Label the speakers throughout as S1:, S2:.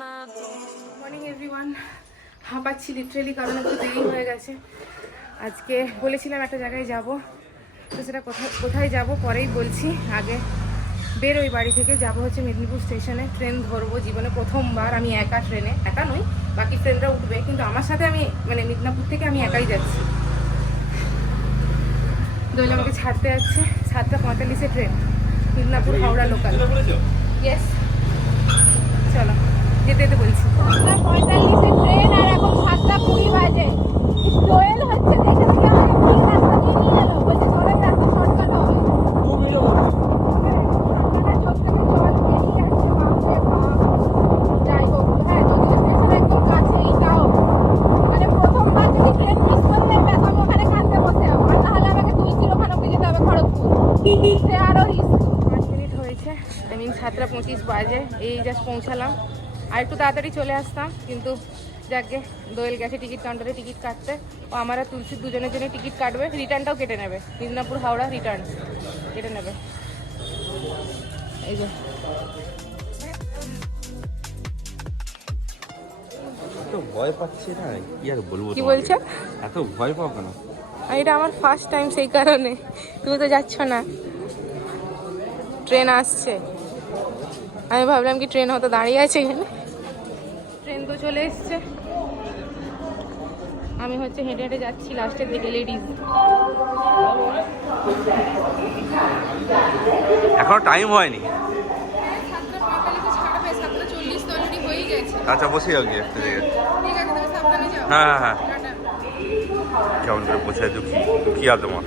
S1: Morning everyone হাঁপাচ্ছি literally কারণ একটু দেরি হয়ে গেছে। আজকে বলেছিলাম একটা জায়গায় যাব। তো সেটা কোথায় কোথায় যাব? পরেই বলছি। আগে বেরোই বাড়ি থেকে। যাব হচ্ছে মেদিনীপুর স্টেশনে। ট্রেন ধরবো জীবনে প্রথমবার। আমি একা ট্রেনে। একা নই বাকি ট্রেনরা উঠবে। কিন্তু আমার সাথে আমি মানে মেদিনীপুর থেকে আমি একাই যাচ্ছি। দোল আমাকে ছাড়তে যাচ্ছে। সাতটা পঁয়তাল্লিশে train. Medinipur Howrah local yes চলো যেতে যেতে বলছি
S2: সাতটা হ্যাঁ মানে
S1: পঁচিশ বাজে। এই জাস্ট পৌঁছালাম। আর একটু তাড়াতাড়ি চলে আসতাম কিন্তু যাকে দোয়েল গেছে টিকিট কাউন্টারে টিকিট কাটতে। ও আমার আর তুলসী দুজনের জন্য টিকিট কাটবে। রিটার্নটাও কেটে নেবে। মিদনাপুর হাওড়া রিটার্ন কেটে নেবে। এই যে।
S3: ভয় পাচ্ছি না কি আর বলব
S1: কি বলছো?
S3: এত ভয় কেন
S1: আর এটা আমার ফার্স্ট টাইম সেই কারণে। তুমি তো যাচ্ছ না। ট্রেন আসছে। আমি ভাবলাম কি ট্রেন হয়তো দাঁড়িয়ে আছে এখানে? ট্রেন চলে এসছে। আমি হচ্ছে হেঁটে হেঁটে যাচ্ছি লাস্টের দিকে লেডিস
S3: এখনও টাইম হয়নি। আচ্ছা বসে যাও গিয়ে একটা
S1: যাও
S3: হ্যাঁ হ্যাঁ হ্যাঁ। কেমন করে বসে দুঃখী দুঃখী আর তোমার?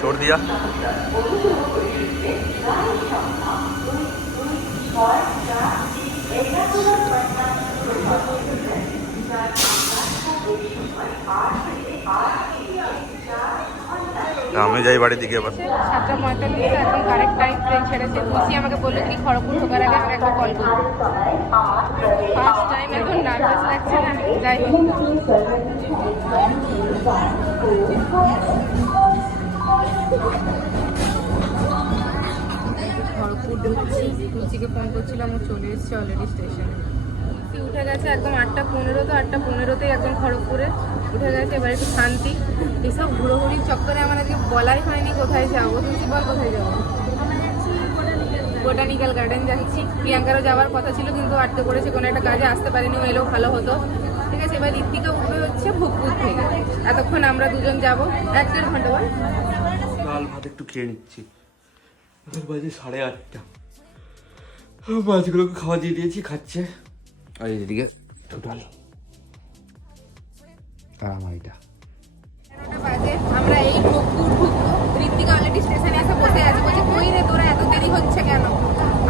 S3: छोड़ दिया। আমি যাই বাড়ির দিকে এবার।
S1: সাতটা পঁয়তাল্লিশে ট্রেন ছেড়েছে। আমাকে বলল করব ফার্স্ট টাইম এখন নার্ভাস লাগছে না খড়গপুর ঢুকছি, তুলসীকে ফোন করছিলাম, ও চলে এসছে অলরেডি স্টেশনে উঠে গেছে একদম আটটা পনেরো তো, আটটা পনেরোতেই একদম খড়গপুরে উঠে গেছে, এবার একটু শান্তি। এসব ঘুরোঘুরির চক্করে আমার আজকে বলাই হয়নি কোথায় যাব। তুলসী বল কোথায় যাব? বোটানিক্যাল গার্ডেন যাচ্ছি। প্রিয়াঙ্কারও যাওয়ার কথা ছিল, কিন্তু আটকে পড়েছে, কোনো একটা কাজে আসতে পারিনি, ও এলেও ভালো হতো। ঠিক আছে, এবার ঋত্বিকা উঠবে হচ্ছে ভুকপুর থেকে। এতক্ষণ আমরা দুজন যাব। এক দেড় ঘণ্টা বল।
S3: ডাল ভাত একটু খেয়ে নিচ্ছি। বাজে সাড়ে আটটা। মাছগুলোকে খাওয়া দিয়ে দিয়েছি, খাচ্ছে। আর এদিকে টোটাল আর আমার
S1: এই ভোগপুর ঢুকবো ঋত্বিকা অলরেডি স্টেশনে এসে বসে আছে বলছে কই রে তোরা এত দেরি হচ্ছে কেন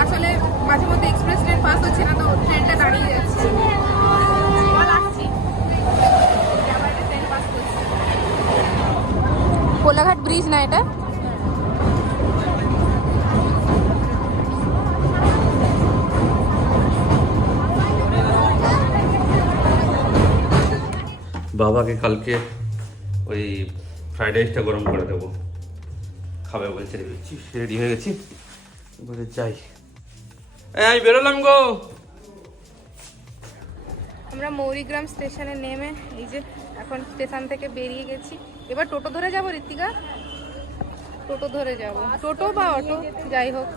S1: আসলে মাঝে মধ্যে এক্সপ্রেস ট্রেন পাস হচ্ছে না তো ট্রেনটা দাঁড়িয়ে যাচ্ছে কোলাঘাট ব্রিজ না এটা
S3: বাবাকে কালকে ওই ফ্রাইড রাইসটা গরম করে দেবো। খাবে বলছে রেখেছি রেডি হয়ে গেছি। এবারে যাই। আমি বেরোলাম গো।
S1: আমরা মৌরিগ্রাম স্টেশনে নেমে এই যে এখন স্টেশন থেকে বেরিয়ে গেছি। এবার টোটো ধরে যাব, ঋত্বিকা? টোটো ধরে যাব। টোটো বা অটো, যাই হোক,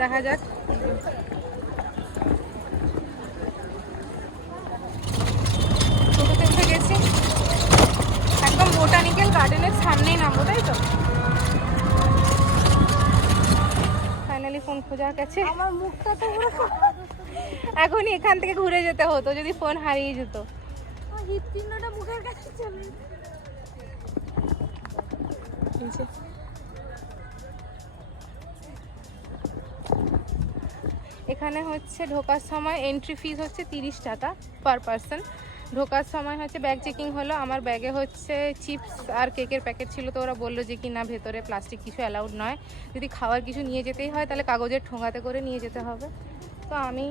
S1: দেখা যাক টোটোতে উঠে গেছি একদম বোটানিক্যাল গার্ডেনের সামনেই নামবো তাই তো? ফাইনালি ফোন খোঁজা গেছে
S2: আমার মুখটা তো পুরো
S1: এখনই এখান থেকে ঘুরে যেতে হতো যদি ফোন হারিয়ে যেত।
S2: হৃৎপিণ্ডটা মুখের কাছে চলে
S1: এখানে হচ্ছে ঢোকার সময় এন্ট্রি ফিস হচ্ছে তিরিশ টাকা পার পার্সন ঢোকার সময় হচ্ছে ব্যাগ চেকিং হলো। আমার ব্যাগে হচ্ছে চিপস আর কেকের প্যাকেট ছিল, তো ওরা বলল যে কি না, ভেতরে প্লাস্টিক কিছু অ্যালাউড নয়। যদি খাওয়ার কিছু নিয়ে যেতেই হয়, তাহলে কাগজের ঠোঙাতে করে নিয়ে যেতে হবে। তো আমি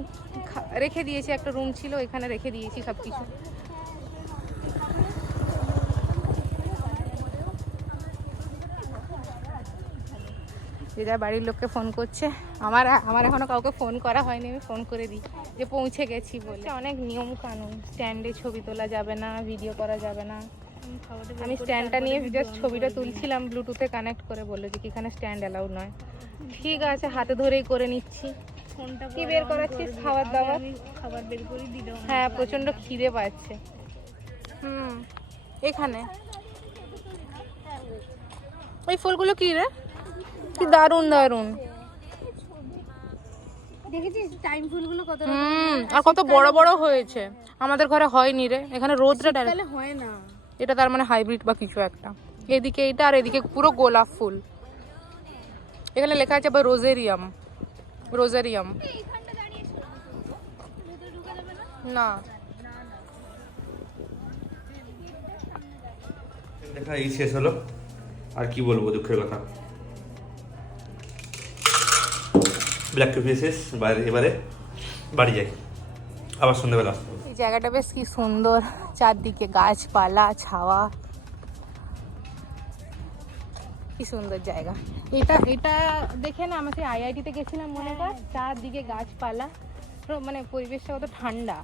S1: রেখে দিয়েছি, একটা রুম ছিল, ওইখানে রেখে দিয়েছি সব কিছু দিদার বাড়ির লোককে ফোন করছে, আমার আমার এখনও কাউকে ফোন করা হয়নি, আমি ফোন করে দিই। যে পৌঁছে গেছি বলে। অনেক নিয়ম কানুন। স্ট্যান্ডে ছবি তোলা যাবে না ভিডিও করা যাবে না। আমি স্ট্যান্ডটা নিয়ে জাস্ট ছবিটা তুলছিলাম ব্লুটুথে কানেক্ট করে বলল যে এখানে স্ট্যান্ড অ্যালাউড নয়। ঠিক আছে হাতে ধরেই করে নিচ্ছি। কি বের করাচ্ছিস? খাবার দাবার?
S2: খাবার বের করে দিলাম
S1: হ্যাঁ প্রচণ্ড খিদে পাচ্ছে। হুম এখানে। এই ফুলগুলো কি রে? কি দারুণ দারুণ।
S2: দেখেছিস টাইম ফুলগুলো কত
S1: হুম আর কত বড় বড় হয়েছে। আমাদের ঘরে হয়নি রে। এখানে রোদটা
S2: তাহলে হয় না।
S1: এটা তার মানে হাইব্রিড বা কিছু একটা। এদিকে এটা আর এদিকে পুরো গোলাপ ফুল। এখানে লেখা আছে আবার রোজেরিয়াম রোজেরিয়াম না।
S3: দেখা এই শেষ হলো। আর কি বলব দুঃখের কথা? ব্ল্যাক কফি শেষ বাইরে এবারে বাড়ি যাই। আবার সন্ধ্যেবেলা
S1: এই জায়গাটা বেশ কি সুন্দর। চারদিকে গাছপালা ছাওয়া। কি সুন্দর জায়গা। এটা এটা দেখে না সেই আইআইটিতে গেছিলাম মনে কর। চারদিকে গাছপালা। মানে পরিবেশটা কত ঠান্ডা।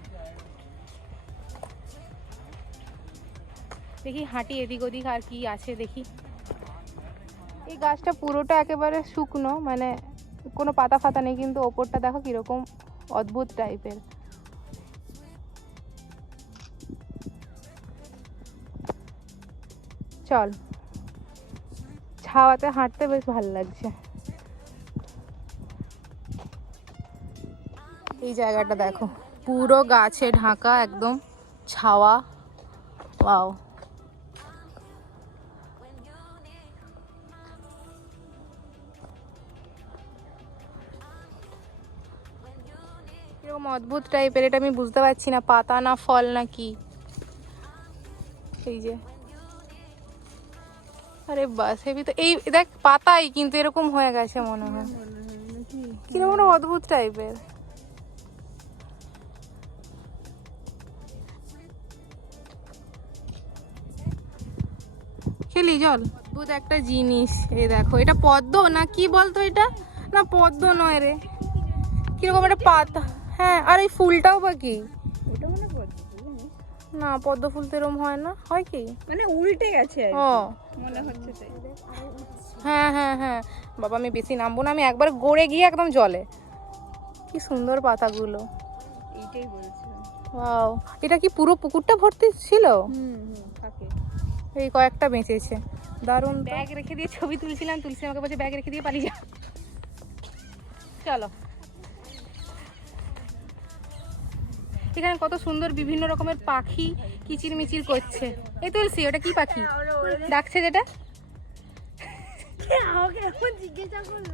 S1: দেখি হাঁটি এদিক ওদিক আর কি আছে দেখি। এই গাছটা পুরোটা একেবারে শুকনো মানে কোনো পাতা ফাতা নেই, কিন্তু ওপরটা দেখো কীরকম অদ্ভুত টাইপের। চল। ছাওয়াতে হাঁটতে বেশ ভালো লাগছে। এই জায়গাটা দেখো, পুরো গাছে ঢাকা একদম ছাওয়া। ওয়াও। অদ্ভুত টাইপের এটা আমি বুঝতে পারছি না, পাতা না ফল না কি। এই যে। আরে বাস, হেবি তো, এই দেখ, পাতাই কিন্তু এরকম হয়ে গেছে মনে হয়। কীরকম অদ্ভুত টাইপের খেলি জল অদ্ভুত একটা জিনিস, এই দেখো, এটা পদ্ম না কি বলতো এটা? না পদ্ম নয় রে। কীরকম একটা পাতা। হ্যাঁ আর এই ফুলটাও বা কি?
S2: ওটা মনে পড়ছে
S1: না পদ্ম ফুল তো এরকম হয় না। হয় কি?
S2: মানে উল্টে গেছে
S1: ও।
S2: মনে হচ্ছে তাই।
S1: হ্যাঁ হ্যাঁ হ্যাঁ। বাবা আমি বেশি নামবো না আমি একবার গড়ে গিয়ে একদম জলে। কি সুন্দর পাতাগুলো।
S2: এইটাই বলছিলাম।
S1: ওয়াও। এটা কি পুরো পুকুরটা ভর্তি ছিল? এই কয়েকটা বেঁচেছে। দারুণ ব্যাগ রেখে দিয়ে ছবি তুলছিলাম তুলসী আমাকে বলছে ব্যাগ রেখে দিয়ে পালিয়ে যা। চলো। এখানে কত সুন্দর বিভিন্ন রকমের পাখি কিচির মিচির করছে। এই তুলসি ওটা কি পাখি? ডাকছে যেটা?
S2: জিজ্ঞাসা করল।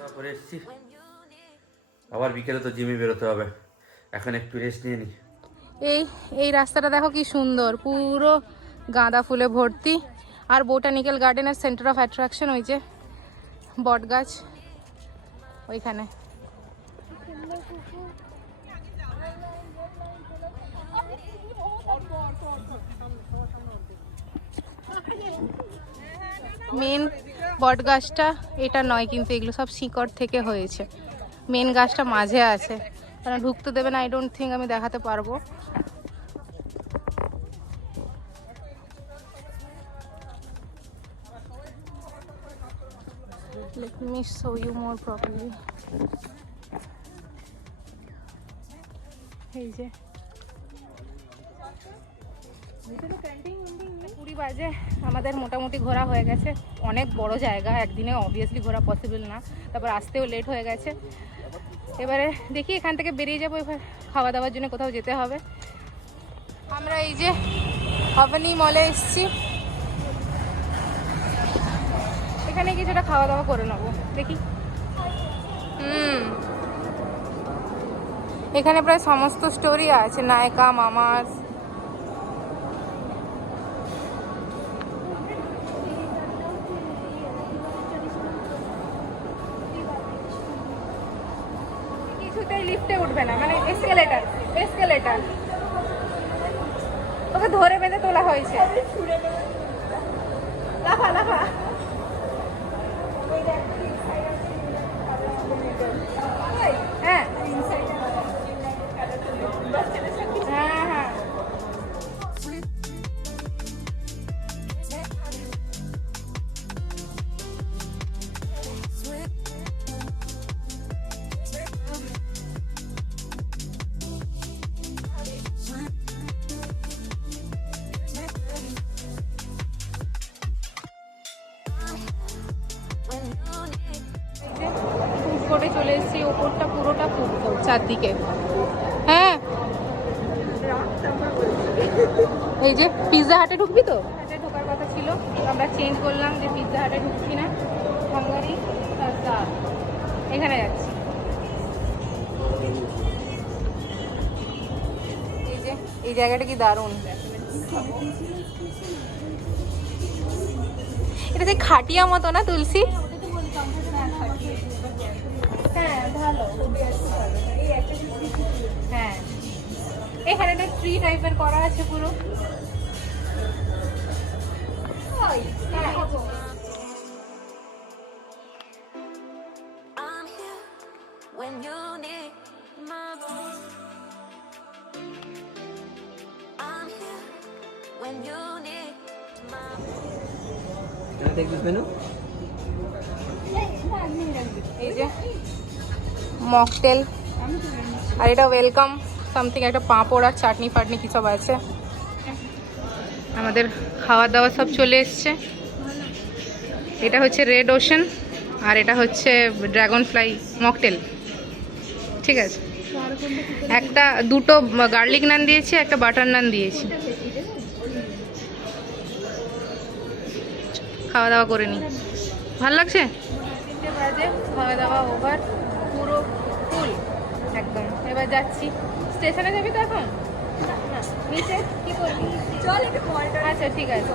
S3: তারপরে এসছি আবার বিকেলে তো জিমে বেরোতে হবে। এখন একটু রেস্ট নিয়ে নিই
S1: এই এই রাস্তাটা দেখো কি সুন্দর পুরো গাঁদা ফুলে ভর্তি। আর বোটানিক্যাল গার্ডেনের সেন্টার অফ অ্যাট্রাকশন, ওই যে বট গাছ, ওইখানে। মেন বট গাছটা, এটা নয় কিন্তু এগুলো সব শিকড় থেকে হয়েছে। মেন গাছটা মাঝে আছে। কারণ ঢুকতে দেবে না আই ডোন্ট থিঙ্ক আমি দেখাতে পারব। Me show you more properly. এই যে কুড়ি বাজে আমাদের মোটামুটি ঘোরা হয়ে গেছে। অনেক বড় জায়গা একদিনে অবভিয়াসলি ঘোরা পসিবল না। তারপর আসতেও লেট হয়ে গেছে। এবারে দেখি এখান থেকে বেরিয়ে যাব এবার খাওয়া দাওয়ার জন্য কোথাও যেতে হবে। আমরা এই যে অবনি মলে এসছি। এখানে কিছুটা খাওয়া দাওয়া করে নেব। দেখি। হুম। এখানে প্রায় সমস্ত স্টোরি আছে। নায়িকা মামার কিছুতেই লিফটে উঠবে না। মানে ওকে ধরে বেঁধে তোলা হয়েছে। কোর্টে চলে এসেছি ওপরটা পুরোটা ফুড চারদিকে। হ্যাঁ। এই যে পিৎজা হাটে ঢুকবি তো? হাটে ঢোকার কথা ছিল। আমরা চেঞ্জ করলাম যে পিৎজা হাটে ঢুকছি না। হাঙ্গারি এখানে যাচ্ছি। এই যে এই জায়গাটা কি দারুণ। এটা যে খাটিয়া মতো না তুলসী? হ্যাঁ ভালো হ্যাঁ এখানে একটা ট্রি টাইপের করা আছে পুরো হ্যাঁ।
S4: When you need my voice. I'm here when you need my
S5: Can I take this menu?
S1: এই যে মকটেল। আর এটা ওয়েলকাম সামথিং একটা পাঁপড় আর চাটনি ফাটনি কি সব আছে। আমাদের খাওয়া দাওয়া সব চলে এসছে। এটা হচ্ছে রেড ওশন আর এটা হচ্ছে ড্রাগন ফ্লাই মকটেল। ঠিক আছে? একটা দুটো গার্লিক নান দিয়েছি, একটা বাটার নান দিয়েছি। খাওয়া দাওয়া করে নি। ভালো লাগছে? খাওয়া দাওয়া ওভার একদম। এবার যাচ্ছি। স্টেশনে যাবি তো এখন? নিচে? কি করবি? চল একটু আচ্ছা ঠিক আছে।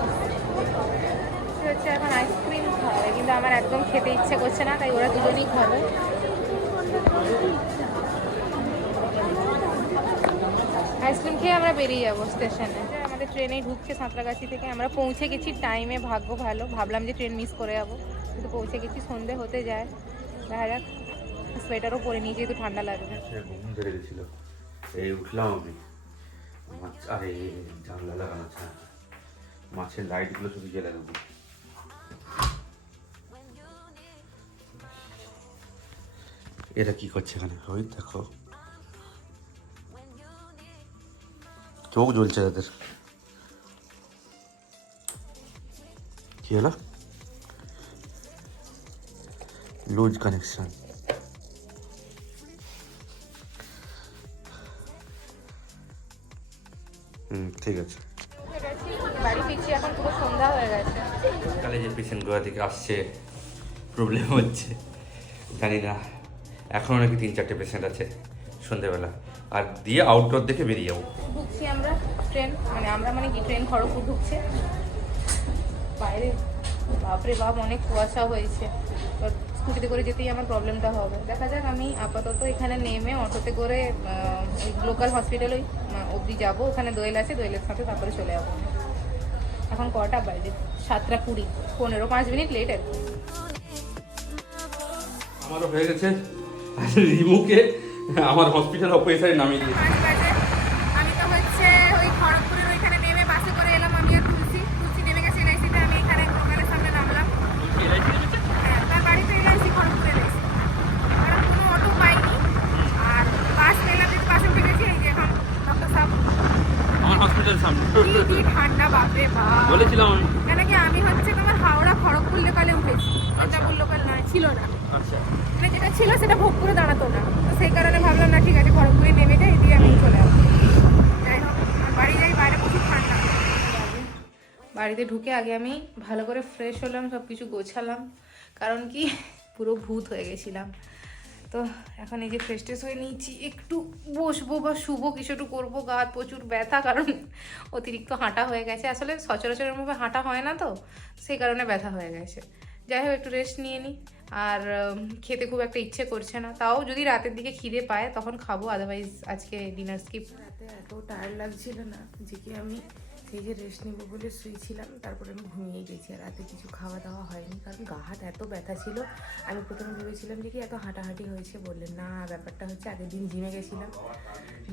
S1: হচ্ছে এখন আইসক্রিম খাবে কিন্তু আমার একদম খেতে ইচ্ছে করছে না তাই ওরা দুজনেই খাবে। আইসক্রিম খেয়ে আমরা বেরিয়ে যাব স্টেশনে। আমাদের ট্রেনেই ঢুকছে সাঁতরাগাছি থেকে। আমরা পৌঁছে গেছি টাইমে ভাগ্য ভালো। ভাবলাম যে ট্রেন মিস করে যাব। কিন্তু পৌঁছে গেছি সন্ধে হতে যায়। দেখা যাক। সোয়েটারও পরে নিয়ে যেহেতু ঠান্ডা লাগবে।
S3: ঘুম ধরে গেছিল। এই উঠলাম আমি। মাছ, আরে, জানলা লাগানো আছে। মাছের লাইটগুলো শুধু জ্বেলে দেবো। এরা কি করছে এখানে? ওই দেখো। চোখ জ্বলছে তাদের। কি হলো? Loose connection. হুম ঠিক আছে।
S1: বাড়ি ফিরছি এখন পুরো সন্ধ্যা হয়ে গেছে।
S3: সকালে যে পেশেন্টগুলো থেকে আসছে প্রবলেম হচ্ছে জানি না। এখনও নাকি তিন চারটে পেশেন্ট আছে সন্ধেবেলা। আর দিয়ে আউটডোর দেখে বেরিয়ে যাব।
S1: ঢুকছি আমরা ট্রেন মানে আমরা মানে কি ট্রেন খড়গপুর ঢুকছে? বাইরে বাপরে বাপ অনেক কুয়াশা হয়েছে। স্কুটিতে করে যেতেই আমার প্রবলেমটা হবে। দেখা যাক আমি আপাতত এখানে নেমে অটোতে করে লোকাল হসপিটাল অবধি যাব। ওখানে দোয়েল আছে দোয়েলের সাথে তারপরে চলে যাব। এখন কটা বাজে? সাতটা কুড়ি পনেরো পাঁচ মিনিট লেট আর
S3: আমারও হয়ে গেছে। রিমুকে আমার হসপিটাল অপেসারে নামিয়ে দিয়েছে
S1: পাঁচ বাজে আমি তো হচ্ছে ওই খড়গপুরের ওইখানে নেমে বাসে করে এলাম আমি আর তুলসী তুলসী নেমে গেছে এলআইসিতে আমি এখানে দোকানের সামনে নামলাম হ্যাঁ তার বাড়িতে এলআইসি খড়গপুরে এলআইসি আর কোনো অটো পাইনি আর বাস পেলাম একটু বাসে উঠে গেছি এই যে এখন ডক্টর সাহেব
S3: আমার হসপিটাল সামনে
S1: কি কি ঠান্ডা বাপরে বাপ
S3: বলেছিলাম আমি
S1: কেন কি আমি হচ্ছে তোমার হাওড়া খড়গপুর লোকালে উঠেছি মেদিনীপুর লোকাল নয় ছিল না
S3: আচ্ছা
S1: মানে যেটা ছিল সেটা ভোগপুরে দাঁড়াতো না তো সেই কারণে ভাবলাম না ঠিক আছে খড়গপুরে নেমে যাই দিয়ে আমি চলে আসব যাই হোক আর বাড়ি যাই বাইরে প্রচুর ঠান্ডা বাড়িতে ঢুকে আগে আমি ভালো করে ফ্রেশ হলাম সব কিছু গোছালাম।
S6: কারণ কি? পুরো ভূত হয়ে গেছিলাম। তো এখন এই যে ফ্রেশ ট্রেশ হয়ে নিয়েছি, একটু বসবো বা শুবো, কিছু একটু করব, গা প্রচুর ব্যথা, কারণ অতিরিক্ত হাঁটা হয়ে গেছে। আসলে সচরাচরের ভাবে হাঁটা হয় না তো, সেই কারণে ব্যথা হয়ে গেছে। যাই হোক, একটু রেস্ট নিয়ে নিই আর খেতে খুব একটা ইচ্ছে করছে না। তাও যদি রাতের দিকে খিদে পায়, তখন খাব। আদারওয়াইজ আজকে ডিনার স্কিপ রাতে এত টায়ার্ড লাগছিল না, যে কি আমি যে রেস্ট নিবো বলে শুয়েছিলাম, তারপরে আমি ঘুমিয়ে গেছি আর রাতে কিছু খাওয়া দাওয়া হয়নি কারণ গা হাত এত ব্যথা ছিল। আমি প্রথমে ভেবেছিলাম যে কি এত হাঁটাহাঁটি হয়েছে, বললেন না, ব্যাপারটা হচ্ছে আগের দিন জিমে গেছিলাম।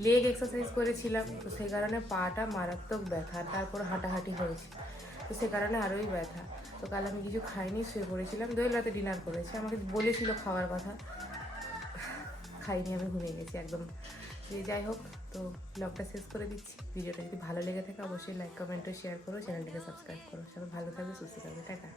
S6: লেগ এক্সারসাইজ করেছিলাম, তো সেই কারণে পাটা মারাত্মক ব্যথা, তারপর হাঁটাহাঁটি হয়েছে, তো সে কারণে আরোই ব্যথা। তো কাল আমি কিছু খাইনি, শুয়ে পড়েছিলাম, দোয়েল রাতে ডিনার করেছে, আমাকে বলেছিল খাওয়ার কথা। খাইনি, আমি ঘুমিয়ে গেছি একদম। যাই হোক তো ব্লগটা শেষ করে দিচ্ছি। ভিডিওটা যদি ভালো লেগে থাকে, অবশ্যই লাইক কমেন্ট শেয়ার করো চ্যানেলটাকে সাবস্ক্রাইব করো। সবাই ভালো থাকবে, সুস্থ থাকবে। টাটা।